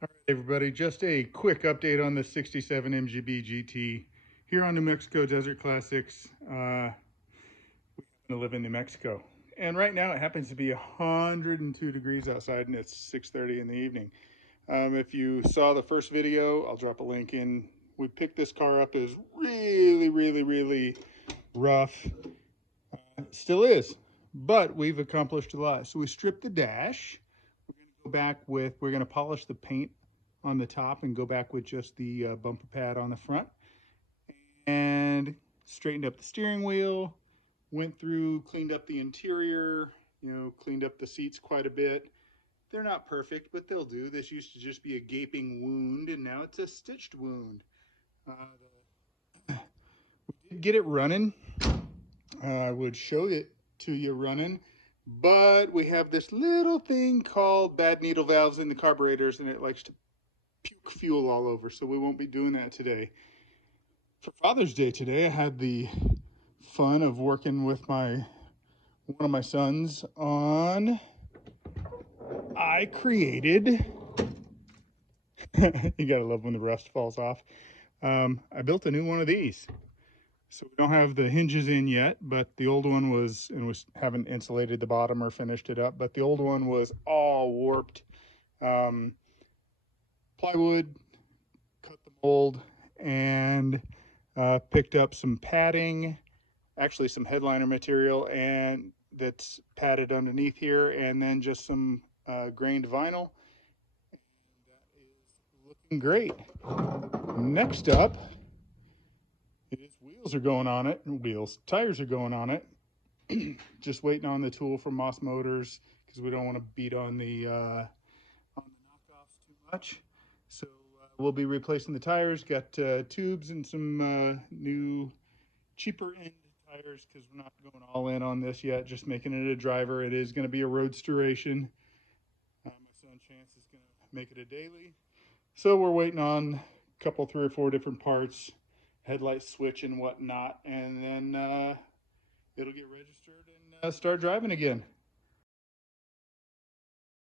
All right, everybody, just a quick update on the 67 MGB GT here on New Mexico Desert Classics. We happen to live in New Mexico. And right now it happens to be 102 degrees outside and it's 6:30 in the evening. If you saw the first video, I'll drop a link in. We picked this car up as really rough. It still is, but we've accomplished a lot. So we stripped the dash. We're going to polish the paint on the top and go back with just the bumper pad on the front, and straightened up the steering wheel, went through, cleaned up the interior, cleaned up the seats quite a bit. They're not perfect, but they'll do. This used to just be a gaping wound, and now it's a stitched wound. We did get it running. I would show it to you running, but we have this little thing called bad needle valves in the carburetors, and it likes to puke fuel all over, so we won't be doing that today. For Father's Day today, I had the fun of working with one of my sons on, I created, you gotta love when the rust falls off. I built a new one of these. So we don't have the hinges in yet, but the old one haven't insulated the bottom or finished it up, but the old one was all warped. Plywood, cut the mold, and picked up some padding, actually some headliner material, and that's padded underneath here, and then just some grained vinyl. And that is looking great. Next up, wheels are going on it. Tires are going on it. Just waiting on the tool from Moss Motors because we don't want to beat on the knockoffs too much. So we'll be replacing the tires. Got tubes and some new cheaper end tires because we're not going all in on this yet. Just making it a driver. It is going to be a roadsteration. My son Chance is going to make it a daily. So we're waiting on a couple, 3 or 4 different parts, headlight switch and whatnot, and then it'll get registered and start driving again.